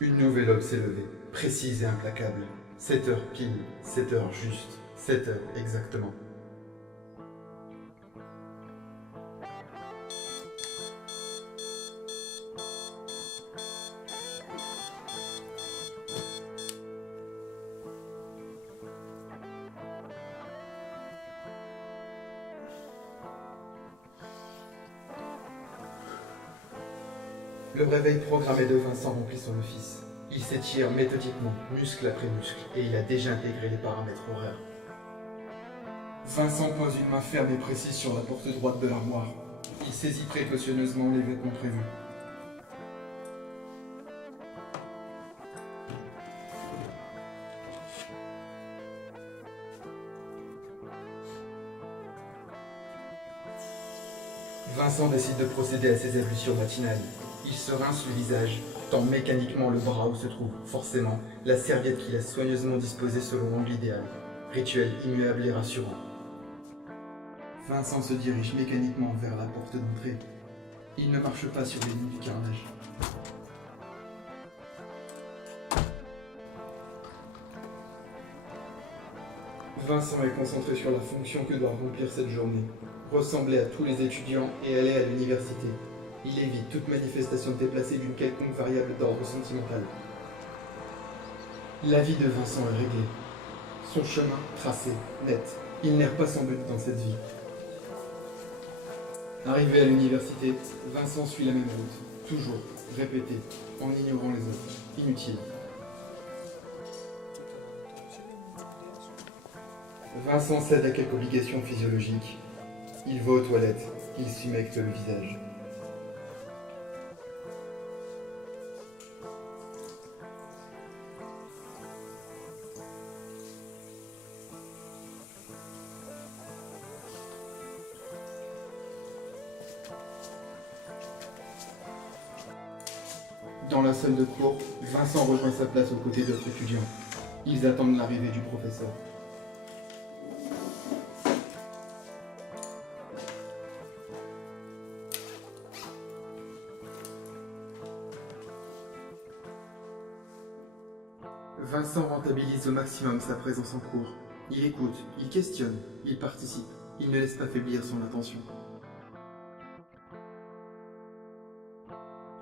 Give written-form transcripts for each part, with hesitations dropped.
Une nouvelle aube s'est levée, précise et implacable. 7 heures pile, 7 heures juste, 7 heures exactement. Le réveil programmé de Vincent remplit son office. Il s'étire méthodiquement, muscle après muscle, et il a déjà intégré les paramètres horaires. Vincent pose une main ferme et précise sur la porte droite de l'armoire. Il saisit précautionneusement les vêtements prévus. Vincent décide de procéder à ses ablutions matinales. Il se rince le visage, tend mécaniquement le bras où se trouve, forcément, la serviette qu'il a soigneusement disposée selon l'angle idéal. Rituel immuable et rassurant. Vincent se dirige mécaniquement vers la porte d'entrée. Il ne marche pas sur les lignes du carrelage. Vincent est concentré sur la fonction que doit remplir cette journée. Ressembler à tous les étudiants et aller à l'université. Il évite toute manifestation déplacée d'une quelconque variable d'ordre sentimental. La vie de Vincent est réglée. Son chemin tracé, net. Il n'erre pas sans but dans cette vie. Arrivé à l'université, Vincent suit la même route. Toujours, répété, en ignorant les autres. Inutile. Vincent cède à quelques obligations physiologiques. Il va aux toilettes, il s'humecte le visage. Dans la salle de cours, Vincent rejoint sa place aux côtés d'autres étudiants. Ils attendent l'arrivée du professeur. Vincent rentabilise au maximum sa présence en cours. Il écoute, il questionne, il participe. Il ne laisse pas faiblir son attention.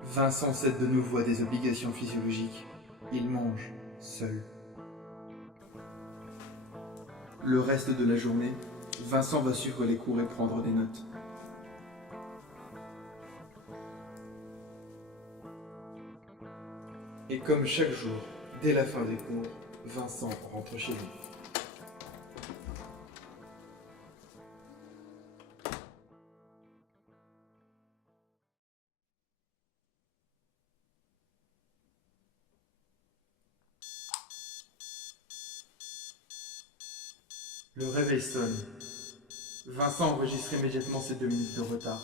Vincent cède de nouveau à des obligations physiologiques. Il mange, seul. Le reste de la journée, Vincent va suivre les cours et prendre des notes. Et comme chaque jour, dès la fin des cours, Vincent rentre chez lui. Le réveil sonne. Vincent enregistre immédiatement ses 2 minutes de retard.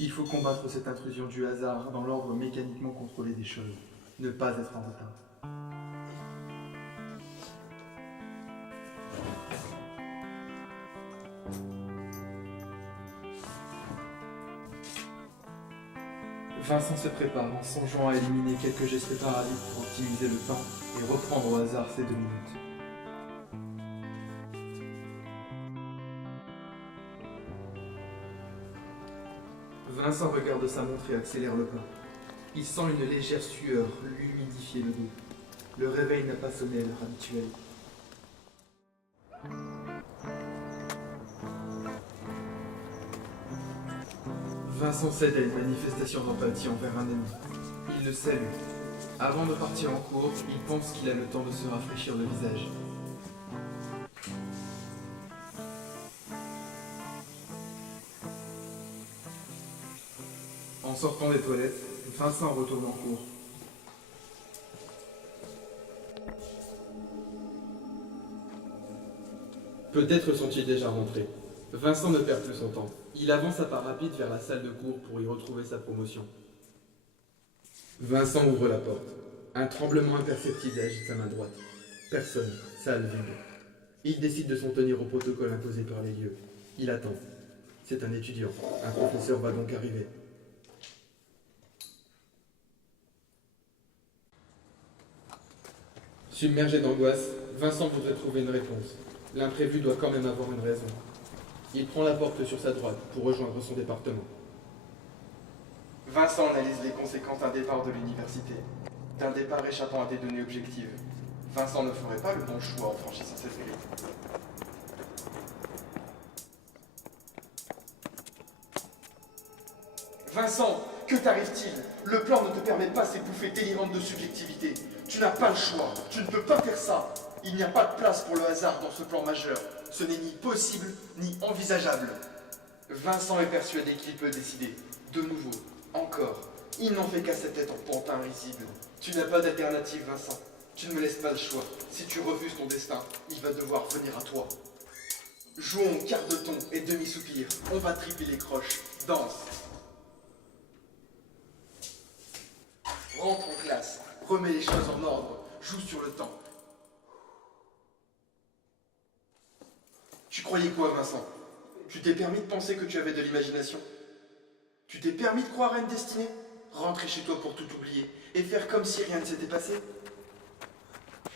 Il faut combattre cette intrusion du hasard dans l'ordre mécaniquement contrôlé des choses. Ne pas être en retard. Vincent se prépare en songeant à éliminer quelques gestes parasites pour optimiser le temps et reprendre au hasard ses 2 minutes. Vincent regarde sa montre et accélère le pas. Il sent une légère sueur l'humidifier le dos. Le réveil n'a pas sonné à l'heure habituelle. Vincent cède à une manifestation d'empathie envers un ami. Il le salue. Avant de partir en cours, il pense qu'il a le temps de se rafraîchir le visage. En sortant des toilettes, Vincent retourne en cours. Peut-être sont-ils déjà rentrés. Vincent ne perd plus son temps. Il avance à pas rapide vers la salle de cours pour y retrouver sa promotion. Vincent ouvre la porte. Un tremblement imperceptible agite sa main droite. Personne, salle vide. Il décide de s'en tenir au protocole imposé par les lieux. Il attend. C'est un étudiant. Un professeur va donc arriver. Submergé d'angoisse, Vincent voudrait trouver une réponse. L'imprévu doit quand même avoir une raison. Il prend la porte sur sa droite pour rejoindre son département. Vincent analyse les conséquences d'un départ de l'université, d'un départ échappant à des données objectives. Vincent ne ferait pas le bon choix en franchissant cette grille. Vincent, que t'arrive-t-il? Le plan ne te permet pas ces bouffées délirantes de subjectivité. Tu n'as pas le choix, tu ne peux pas faire ça. Il n'y a pas de place pour le hasard dans ce plan majeur. Ce n'est ni possible, ni envisageable. Vincent est persuadé qu'il peut décider. De nouveau, encore. Il n'en fait qu'à sa tête en pantin risible. Tu n'as pas d'alternative, Vincent. Tu ne me laisses pas le choix. Si tu refuses ton destin, il va devoir venir à toi. Jouons quart de ton et demi-soupir. On va tripler les croches. Danse. Rentre en classe. Remets les choses en ordre. Joue sur le temps. Tu croyais quoi, Vincent? Tu t'es permis de penser que tu avais de l'imagination? Tu t'es permis de croire à une destinée? Rentrer chez toi pour tout oublier et faire comme si rien ne s'était passé?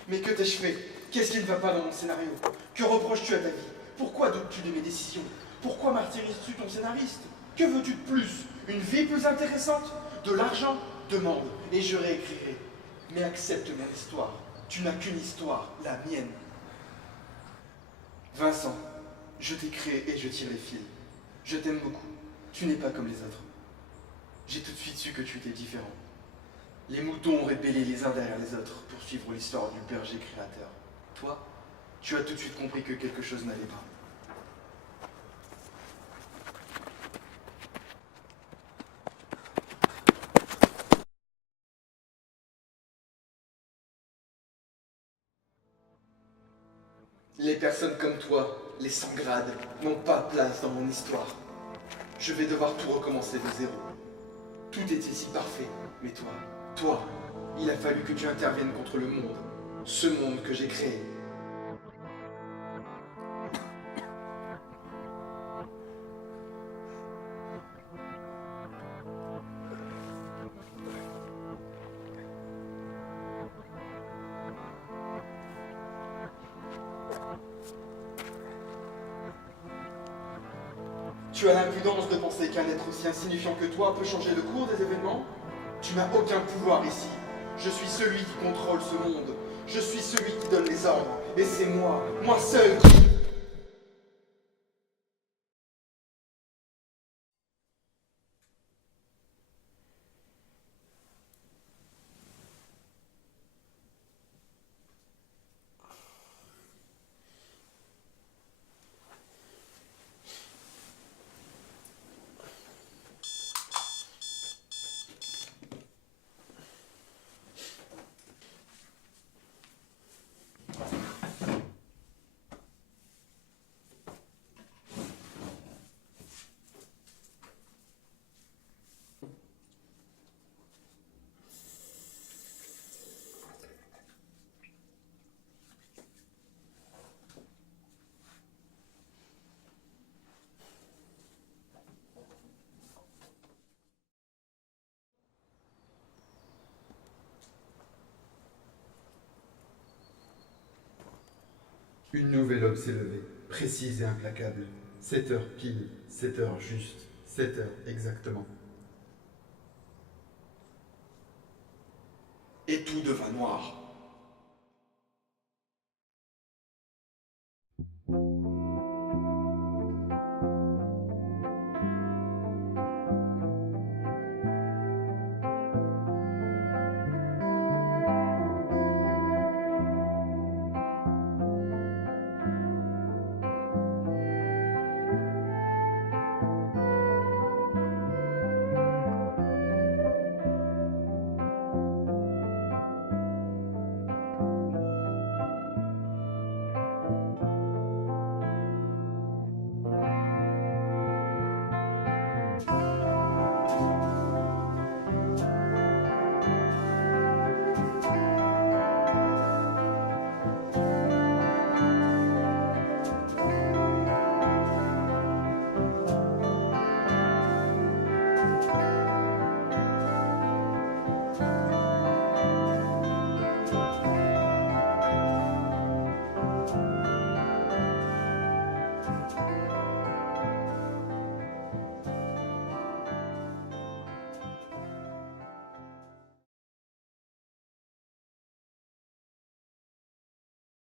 Mais que t'ai-je fait? Qu'est-ce qui ne va pas dans mon scénario? Que reproches-tu à ta vie? Pourquoi doutes-tu de mes décisions? Pourquoi martyrises-tu ton scénariste? Que veux-tu de plus? Une vie plus intéressante? De l'argent? Demande, et je réécrirai. Mais accepte mon histoire. Tu n'as qu'une histoire, la mienne. Vincent, je t'ai créé et je tire les fils. Je t'aime beaucoup. Tu n'es pas comme les autres. J'ai tout de suite su que tu étais différent. Les moutons ont rébellé les uns derrière les autres pour suivre l'histoire du berger créateur. Toi, tu as tout de suite compris que quelque chose n'allait pas. Les personnes comme toi, les sans-grades, n'ont pas de place dans mon histoire. Je vais devoir tout recommencer de zéro. Tout était si parfait, mais toi, il a fallu que tu interviennes contre le monde, ce monde que j'ai créé. Tu as l'impudence de penser qu'un être aussi insignifiant que toi peut changer le cours des événements? Tu n'as aucun pouvoir ici. Je suis celui qui contrôle ce monde. Je suis celui qui donne les ordres. Et c'est moi seul qui... Une nouvelle aube s'est levée, précise et implacable. 7 heures pile, 7 heures juste, 7 heures exactement. Et tout devint noir.